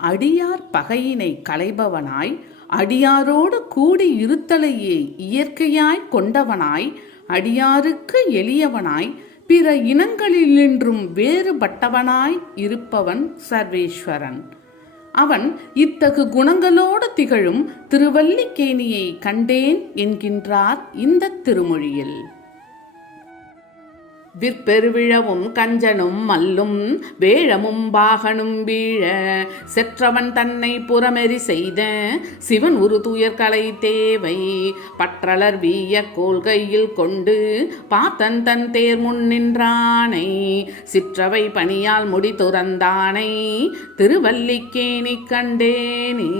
அடியார் பகையினை களைபவனாய் அடியாரோடு கூடி இருத்தலையே இயற்கையாய் கொண்டவனாய் அடியாருக்கு எளியவனாய் பிற இனங்களிலின்றும் வேறுபட்டவனாய் இருப்பவன் சர்வேஸ்வரன். அவன் இத்தகு குணங்களோடு திகழும் திருவல்லிக்கேணியை கண்டேன் என்கின்றார் இந்த திருமொழியில். விற்பெருவிழவும் கஞ்சனும் மல்லும் வேழமும் பாகனும் வீழ செற்றவன் தன்னை புறமெறி செய்த சிவன் ஒரு துயர்கலை தேவை. பற்றலர் வீய கோள்கையில் கொண்டு பாத்தன் தன் தேர் முன் நின்றானை. சிற்றவை பணியால் முடி துறந்தானை. திருவல்லிக்கேணி கண்டேனே.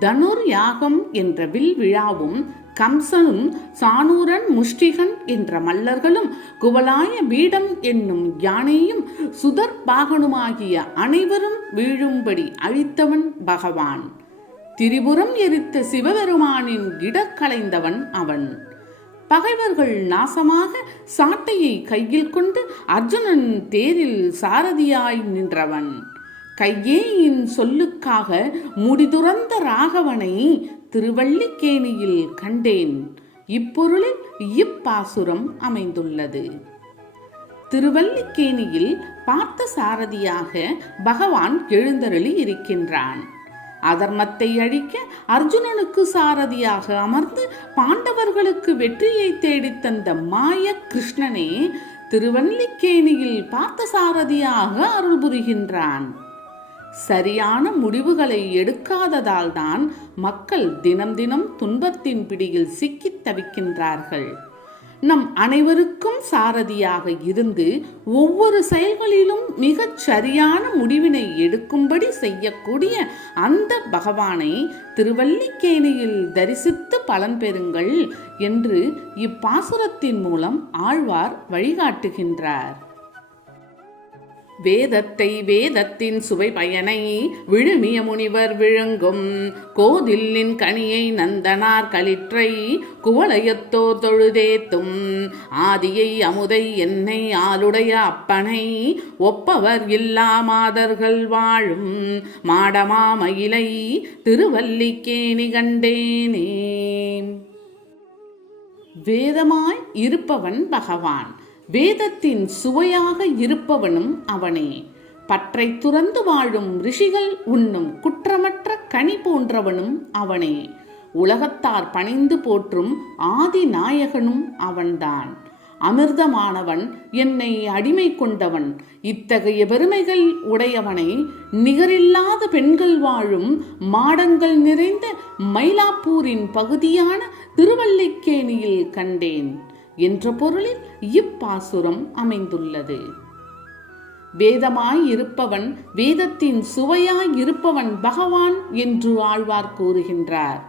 தனுர் யாகம் என்ற வில் விழாவும் கம்சனும் சானூரன் முஷ்டிகன் என்ற மல்லர்களும் குவலாய பீடம் என்னும் யானையும் சுதர் பாகனுமாகிய அனைவரும் வீழும்படி அழித்தவன் பகவான். திரிபுரம் எரித்த சிவபெருமானின் இடக்களைந்தவன் அவன். பகைவர்கள் நாசமாக சாட்டையை கையில் கொண்டு அர்ஜுனன் தேரில் சாரதியாய் நின்றவன். கையேயின் சொல்லுக்காக முடிதுறந்த ராகவனை திருவள்ளிக்கேணியில் கண்டேன். இப்பொருளில் இப்பாசுரம் அமைந்துள்ளது. திருவல்லிக்கேணியில் பார்த்த சாரதியாக பகவான் எழுந்தருளி இருக்கின்றான். அதர்மத்தை அழிக்க அர்ஜுனனுக்கு சாரதியாக அமர்ந்து பாண்டவர்களுக்கு வெற்றியை தேடித் தந்த மாய கிருஷ்ணனே திருவல்லிக்கேணியில் பார்த்த சாரதியாக அருள் புரிகின்றான் சரியான முடிவுகளை எடுக்காததால் தான் மக்கள் தினம் தினம் துன்பத்தின் பிடியில் சிக்கித் தவிக்கின்றார்கள். நம் அனைவருக்கும் சாரதியாக இருந்து ஒவ்வொரு செயல்களிலும் மிகச் சரியான முடிவினை எடுக்கும்படி செய்யக்கூடிய அந்த பகவானை திருவல்லிக்கேணியில் தரிசித்து பலன் பெறுங்கள் என்று இப்பாசுரத்தின் மூலம் ஆழ்வார் வழிகாட்டுகின்றார். வேதத்தை வேதத்தின் சுவை பயனை விழுமிய முனிவர் விழுங்கும். கோதில்லின் கனியை நந்தனார் களிற்றை குவளையத்தோர் தொழுதேத்தும். ஆதியை அமுதை என்னை ஆளுடைய அப்பனை ஒப்பவர் இல்லா மாதர்கள் வாழும். மாடமாமயிலை திருவல்லிக்கேணி கண்டேனே வேதமாய் இருப்பவன் பகவான். வேதத்தின் சுவையாக இருப்பவனும் அவனே. பற்றை துறந்து வாழும் ரிஷிகள் உண்ணும் குற்றமற்ற கனி போன்றவனும் அவனே. உலகத்தார் பணிந்து போற்றும் ஆதி நாயகனும் அவன்தான். அமிர்தமானவன் என்னை அடிமை கொண்டவன். இத்தகைய பெருமைகள் உடையவனை. நிகரில்லாத பெண்கள் வாழும் மாடங்கள் நிறைந்த மயிலாப்பூரின் பகுதியான திருவல்லிக்கேணியில் கண்டேன். என்ற பொருளில் இப்பாசுரம் அமைந்துள்ளது. வேதமாய் இருப்பவன் வேதத்தின் சுவையாய் இருப்பவன் பகவான் என்று ஆழ்வார் கூறுகின்றார்.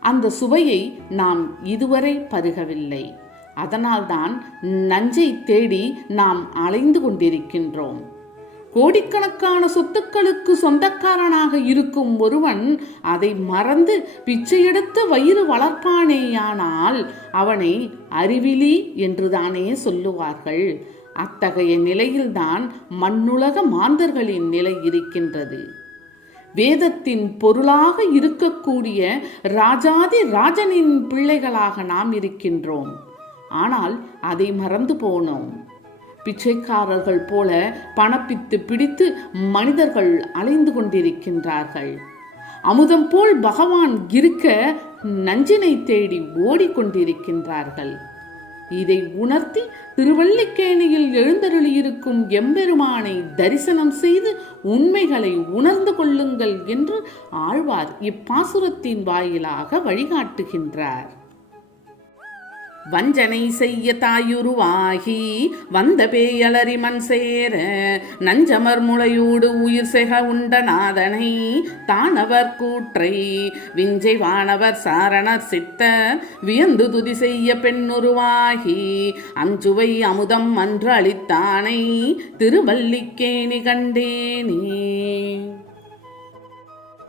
அந்த சுவையை நாம் இதுவரை பருகவில்லை. அதனால்தான் நஞ்சை தேடி நாம் அலைந்து கொண்டிருக்கின்றோம். கோடிக்கணக்கான சொத்துக்களுக்கு சொந்தக்காரனாக இருக்கும் ஒருவன் அதை மறந்து பிச்சையெடுத்து வயிறு வளர்ப்பானேயானால் அவனை அறிவிலி என்றுதானே சொல்லுவார்கள். அத்தகைய நிலையில்தான் மண்ணுலக மாந்தர்களின் நிலை இருக்கின்றது. வேதத்தின் பொருளாக இருக்கக்கூடிய ராஜாதி ராஜனின் பிள்ளைகளாக நாம் இருக்கின்றோம். ஆனால் அதை மறந்து போனோம். பிச்சைக்காரர்கள் போல பணப்பித்து பிடித்து மனிதர்கள் அலைந்து கொண்டிருக்கின்றார்கள். அமுதம் போல் பகவான் இருக்க நஞ்சினை தேடி ஓடிக்கொண்டிருக்கின்றார்கள். இதை உணர்த்தி திருவல்லிக்கேணியில் எழுந்தருளியிருக்கும் எம்பெருமானை தரிசனம் செய்து உண்மைகளை உணர்ந்து கொள்ளுங்கள் என்று ஆழ்வார் இப்பாசுரத்தின் வாயிலாக வழிகாட்டுகின்றார். வஞ்சனை செய்ய தாயுருவாகி வந்த பேயலரி மண் சேர நஞ்சமர் முளையூடு உயிர் செக உண்ட நாதனை தானவர் கூற்றை விஞ்சை வானவர் சாரணர் சித்தர் வியந்து துதி செய்ய பெண்ணுருவாகி அஞ்சுவை அமுதம் அன்று அளித்தானை திருவல்லிக்கேணி கண்டேனே.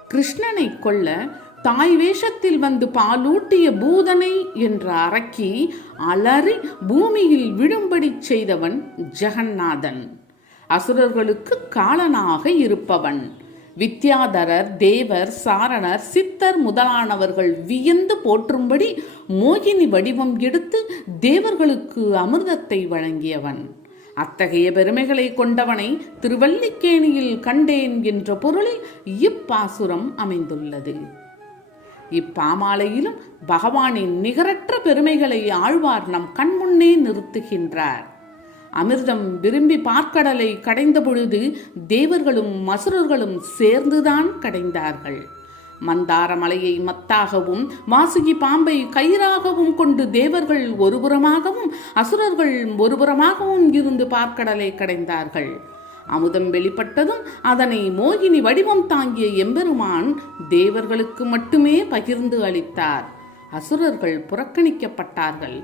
கிருஷ்ணனை கொல்ல தாய் வேஷத்தில் வந்து பாலூட்டிய பூதனை என்ற அரக்கி அலறி பூமியில் விழும்படி செய்தவன் ஜெகநாதன். அசுரர்களுக்கு காலனாக இருப்பவன். வித்யாதரர் தேவர் சாரணர் சித்தர் முதலானவர்கள் வியந்து போற்றும்படி மோகினி வடிவம் எடுத்து தேவர்களுக்கு அமிர்தத்தை வழங்கியவன். அத்தகைய பெருமைகளை கொண்டவனை திருவல்லிக்கேணியில் கண்டேன் என்ற பொருளில் இப்பாசுரம் அமைந்துள்ளது. இப்பாமாலையிலும் பகவானின் நிகரற்ற பெருமைகளை ஆழ்வார் நம் கண்முன்னே நிறுத்துகின்றார். அமிர்தம் விரும்பி பார்க்கடலை கடைந்த பொழுது தேவர்களும் மசுரர்களும் சேர்ந்துதான் கடைந்தார்கள். மந்தார மலையை மத்தாகவும் வாசுகி பாம்பை கயிறாகவும் கொண்டு தேவர்கள் ஒருபுறமாகவும் அசுரர்கள் ஒருபுறமாகவும் இருந்து பார்க்கடலை கடைந்தார்கள். அமுதம் வெளிப்பட்டதும் அதனை மோகினி வடிவம் தாங்கிய எம்பெருமான் தேவர்களுக்கு மட்டுமே பகிர்ந்து அளித்தார். அசுரர்கள் புறக்கணிக்கப்பட்டார்கள்.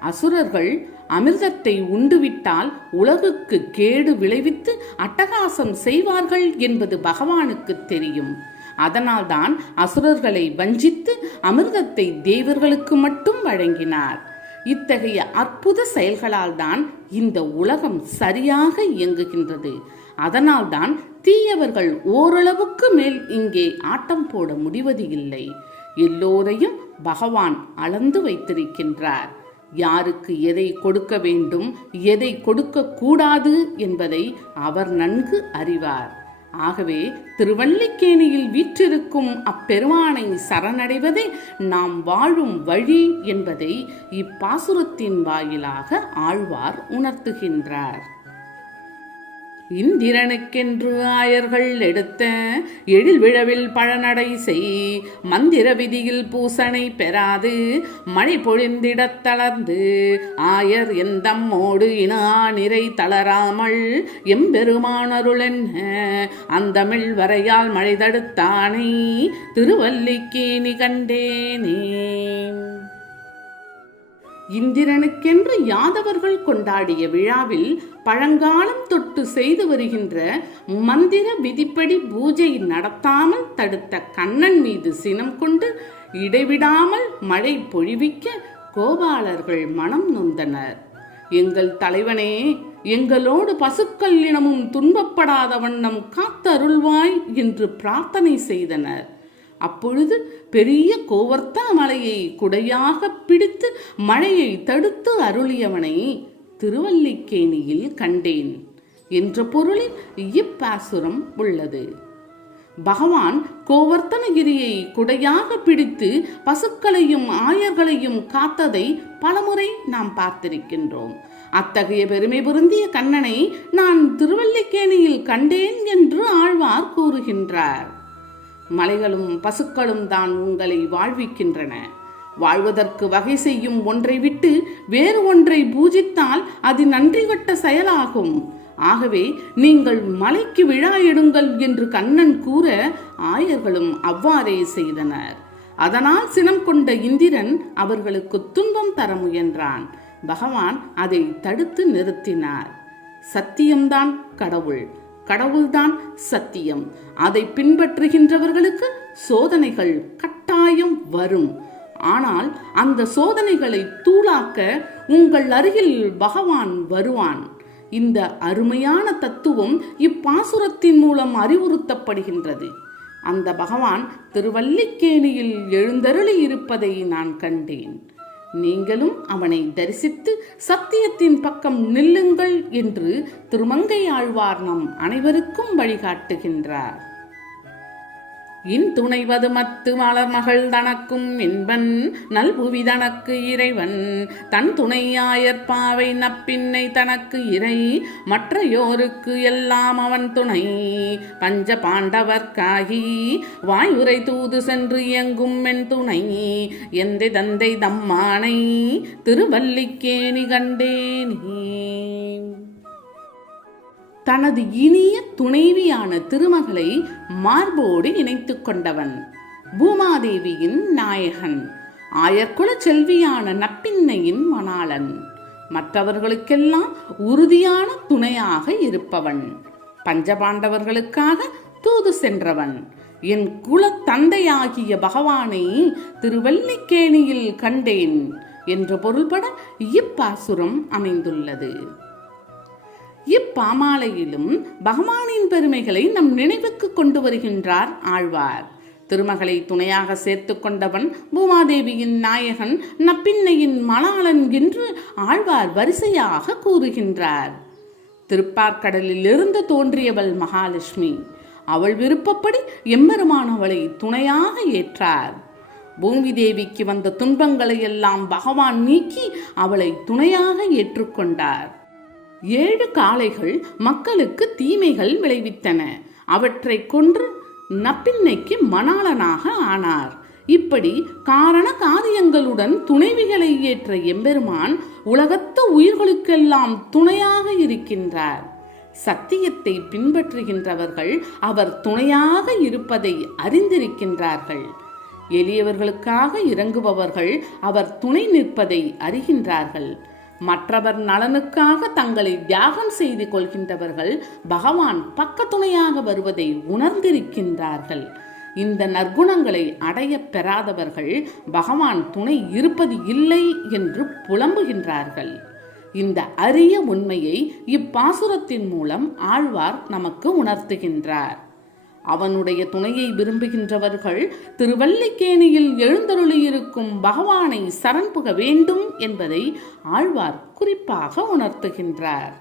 அசுரர்கள் அமிர்தத்தை உண்டுவிட்டால் உலகுக்கு கேடு விளைவித்து அட்டகாசம் செய்வார்கள் என்பது பகவானுக்கு தெரியும். அதனால்தான் அசுரர்களை வஞ்சித்து அமிர்தத்தை தேவர்களுக்கு மட்டும் வழங்கினார். இத்தகைய அற்புத செயல்களால் தான் இந்த உலகம் சரியாக இயங்குகின்றது. அதனால்தான் தீயவர்கள் ஓரளவுக்கு மேல் இங்கே ஆட்டம் போட முடிவது இல்லை. எல்லோரையும் பகவான் அளந்து வைத்திருக்கின்றார். யாருக்கு எதை கொடுக்க வேண்டும் எதை கொடுக்க கூடாது என்பதை அவர் நன்கு அறிவார். ஆகவே திருவல்லிக்கேணியில் வீற்றிருக்கும் அப்பெருமானை சரணடைவதே நாம் வாழும் வழி என்பதை இப்பாசுரத்தின் வாயிலாக ஆழ்வார் உணர்த்துகின்றார். இந்திரனுக்கென்று ஆயர்கள் எடுத்த எழில் விழவில் பழநடை செய் மந்திர விதியில் பூசனை பெறாது மழை பொழிந்திடத் தளர்ந்து ஆயர் எந்தம்மோடு இனா நிறை தளராமல் எம்பெருமானருளென்ன அந்தமிழ் வரையால் மழை தடுத்தானை திருவல்லிக்கேணி கண்டேனே. இந்திரனுக்கென்று யாதவர்கள் கொண்டாடிய விழாவில் பழங்காலம் தொட்டு செய்து வருகின்ற மந்திர விதிப்படி பூஜை நடத்தாமல் தடுத்த கண்ணன் மீது சினம் கொண்டு இடைவிடாமல் மழை பொழிவிக்க கோபாலர்கள் மனம் நொந்தனர். எங்கள் தலைவனே எங்களோடு பசுக்கள் இனமும் துன்பப்படாத வண்ணம் காத்தருள்வாய் என்று பிரார்த்தனை செய்தனர். அப்பொழுது பெரிய கோவர்த்தா மலையை குடையாக பிடித்து மழையை தடுத்து அருளியவனை திருவல்லிக்கேணியில் கண்டேன் என்ற பொருளில் இப்பாசுரம் உள்ளது. பகவான் கோவர்த்தனகிரியை குடையாக பிடித்து பசுக்களையும் ஆயர்களையும் காத்ததை பலமுறை நாம் பார்த்திருக்கின்றோம். அத்தகைய பெருமை பொருந்திய கண்ணனை நான் திருவல்லிக்கேணியில் கண்டேன் என்று ஆழ்வார் கூறுகின்றார். மலைகளும் பசுக்களும் தான் உங்களை வாழ்விக்கின்றன. வாழ்வதற்கு வகை செய்யும் ஒன்றை விட்டு வேறு ஒன்றை பூஜித்தால் அது நன்றி கட்ட செயலாகும். ஆகவே நீங்கள் மலைக்கு விழா எடுங்கள் என்று கண்ணன் கூற ஆயர்களும் அவ்வாறே செய்தனர். அதனால் சினம் கொண்ட இந்திரன் அவர்களுக்கு துன்பம் தர முயன்றான். பகவான் அதை தடுத்து நிறுத்தினார். சத்தியம்தான் கடவுள். கடவுள்தான் சத்தியம். அதை பின்பற்றுகின்றவர்களுக்கு சோதனைகள் கட்டாயம் வரும். ஆனால் அந்த சோதனைகளை தூளாக்க உங்கள் அருகில் பகவான் வருவான். இந்த அருமையான தத்துவம் இப்பாசுரத்தின் மூலம் அறிவுறுத்தப்படுகின்றது. அந்த பகவான் திருவல்லிக்கேணியில் எழுந்தருளி இருப்பதை நான் கண்டேன். நீங்களும் அவனை தரிசித்து சத்தியத்தின் பக்கம் நில்லுங்கள் என்று திருமங்கை ஆழ்வார் நம் அனைவருக்கும் வழிகாட்டுகின்றார். இன் துணைவது மத்து மலர்மகள் தனக்கும் என்பன் நல்புவி தனக்கு இறைவன். தன் துணையாயற்பாவை நப்பின்னை தனக்கு இறை மற்றையோருக்கு எல்லாம் அவன் துணை. பஞ்ச பாண்டவர்க்காகி வாயுரை தூது சென்று இயங்கும் என் துணை. எந்தை தந்தை தம்மானை திருவல்லிக்கேணி கண்டேனே. தனது இனிய துணைவியான திருமகளை மார்போடு இணைத்து கொண்டவன். பூமாதேவியின் நாயகன். ஆயர்குல செல்வியான நப்பின்னையின் மணாளன். மற்றவர்களுக்கெல்லாம் உறுதியான துணையாக இருப்பவன். பஞ்சபாண்டவர்களுக்காக தூது சென்றவன். என் குல தந்தையாகிய பகவானை திருவல்லிக்கேணியில் கண்டேன் என்று பொருள்பட இப்பாசுரம் அமைந்துள்ளது. இப்பாமாலையிலும் பகவானின் பெருமைகளை நம் நினைவுக்கு கொண்டு வருகின்றார் ஆழ்வார். திருமகளை துணையாக சேர்த்து கொண்டவன் பூமாதேவியின் நாயகன் நப்பின்னையின் மலாளன் என்று ஆழ்வார் வரிசையாக கூறுகின்றார். திருப்பார்க்கடலிலிருந்து தோன்றியவள் மகாலட்சுமி. அவள் விருப்பப்படி எம்பெருமான் அவளை துணையாக ஏற்றார். பூமி தேவிக்கு வந்த துன்பங்களை எல்லாம் பகவான் நீக்கி அவளை துணையாக ஏற்றுக்கொண்டார். ஏழு காளைகள் மக்களுக்கு தீமைகள் விளைவித்தன. அவற்றை கொன்று நப்பின்னைக்கு மணாளனாக ஆனார். இப்படி காரண காரியங்களுடன் துணைவிகளை ஏற்ற எம்பெருமான் உலகத்து உயிர்களுக்கெல்லாம் துணையாக இருக்கின்றார். சத்தியத்தை பின்பற்றுகின்றவர்கள் அவர் துணையாக இருப்பதை அறிந்திருக்கின்றார்கள். எளியவர்களுக்காக இறங்குபவர்கள் அவர் துணை நிற்பதை அறிகின்றார்கள். மற்றவர் நலனுக்காக தங்களை தியாகம் செய்து கொள்கின்றவர்கள் பகவான் பக்கத்துணையாக வருவதை உணர்ந்திருக்கின்றார்கள். இந்த நற்குணங்களை அடைய பெறாதவர்கள் பகவான் துணை இருப்பது இல்லை என்று புலம்புகின்றார்கள். இந்த அரிய உண்மையை இப்பாசுரத்தின் மூலம் ஆழ்வார் நமக்கு உணர்த்துகின்றார். அவனுடைய துணையை விரும்புகின்றவர்கள் திருவல்லிக்கேணியில் எழுந்தருளியிருக்கும் பகவானை சரண் புக வேண்டும் என்பதை ஆழ்வார் குறிப்பாக உணர்த்துகின்றார்.